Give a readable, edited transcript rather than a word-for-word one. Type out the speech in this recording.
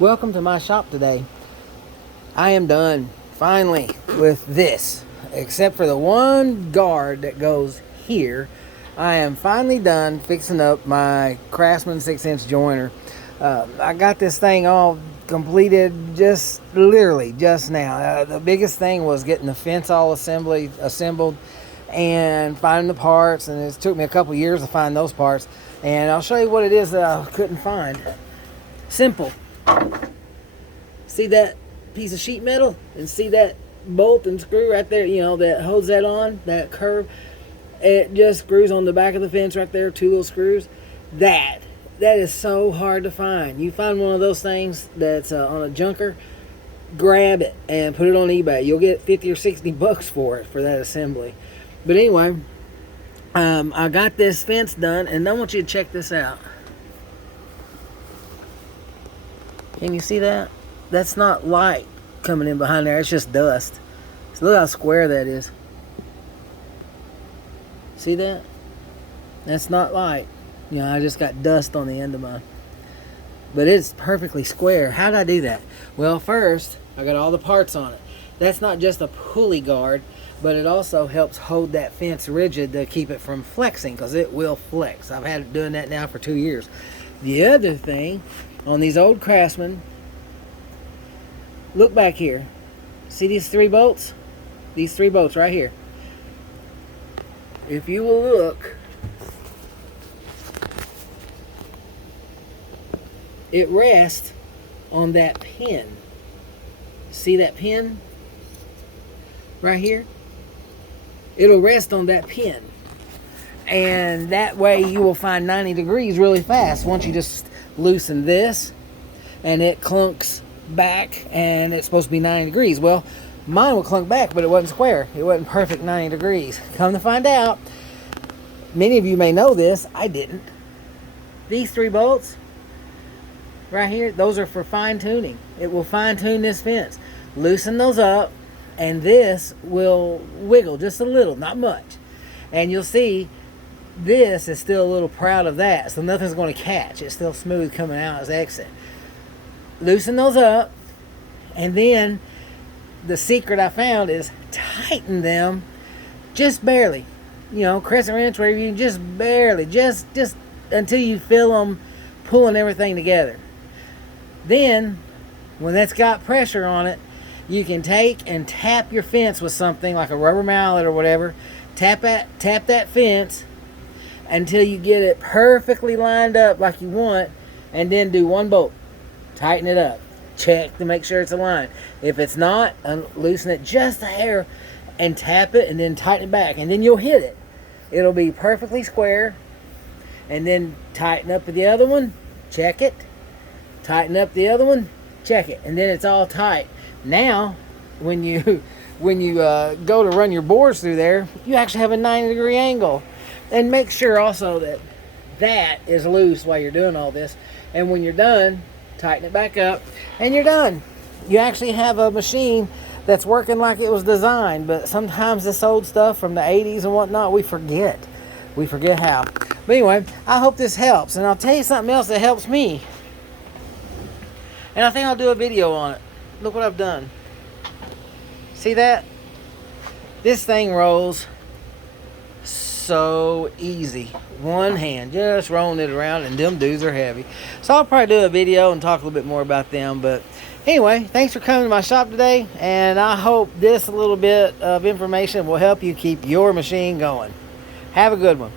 Welcome to my shop today. I am done, finally, with this. Except for the one guard that goes here. I am finally done fixing up my Craftsman 6-inch joiner. I got this thing all completed literally just now. The biggest thing was getting the fence all assembled and finding the parts, and it took me a couple years to find those parts. And I'll show you what it is that I couldn't find. Simple. See that piece of sheet metal? And see that bolt and screw right there, that holds that on, that curve? It just screws on the back of the fence right there, 2 little screws. That is so hard to find. You find one of those things that's on a junker, grab it and put it on eBay. You'll get 50 or 60 bucks for it, for that assembly. But anyway, I got this fence done, and I want you to check this out. Can you see that? That's not light coming in behind there. It's just dust. So look how square that is. See that? That's not light. I just got dust on the end of mine. But it's perfectly square. How did I do that? Well, first, I got all the parts on it. That's not just a pulley guard, but it also helps hold that fence rigid to keep it from flexing, because it will flex. I've had it doing that now for 2 years. The other thing, on these old Craftsman, look back here. See these 3 bolts? These 3 bolts right here. If you will look, it rests on that pin. See that pin right here? It'll rest on that pin. And that way you will find 90 degrees really fast. Once you just loosen this, and it clunks back, and it's supposed to be 90 degrees. Well, mine would clunk back, but it wasn't square. It wasn't perfect 90 degrees. Come to find out, many of you may know this, I didn't. These 3 bolts right here, those are for fine tuning. It will fine tune this fence. Loosen those up, and this will wiggle just a little, not much. And you'll see this is still a little proud of that, so nothing's going to catch. It's still smooth coming out as exit. Loosen those up, and then the secret I found is tighten them just barely. Crescent wrench, wherever you just barely, just until you feel them pulling everything together. Then, when that's got pressure on it, you can take and tap your fence with something like a rubber mallet or whatever. Tap that fence until you get it perfectly lined up like you want, and then do 1 bolt. Tighten it up. Check to make sure it's aligned. If it's not, loosen it just a hair and tap it, and then tighten it back, and then you'll hit it. It'll be perfectly square. And then tighten up the other one, check it. Tighten up the other one, check it, and then it's all tight. Now, when you go to run your bores through there, you actually have a 90-degree angle. And make sure also that is loose while you're doing all this. And when you're done, tighten it back up, and you're done. You actually have a machine that's working like it was designed. But sometimes this old stuff from the 80s and whatnot, we forget how. But anyway, I hope this helps, and I'll tell you something else that helps me, and I think I'll do a video on it. Look what I've done. See that? This thing rolls so easy. One hand, just rolling it around, and them dudes are heavy. So I'll probably do a video and talk a little bit more about them. But anyway, thanks for coming to my shop today, and I hope this little bit of information will help you keep your machine going. Have a good one.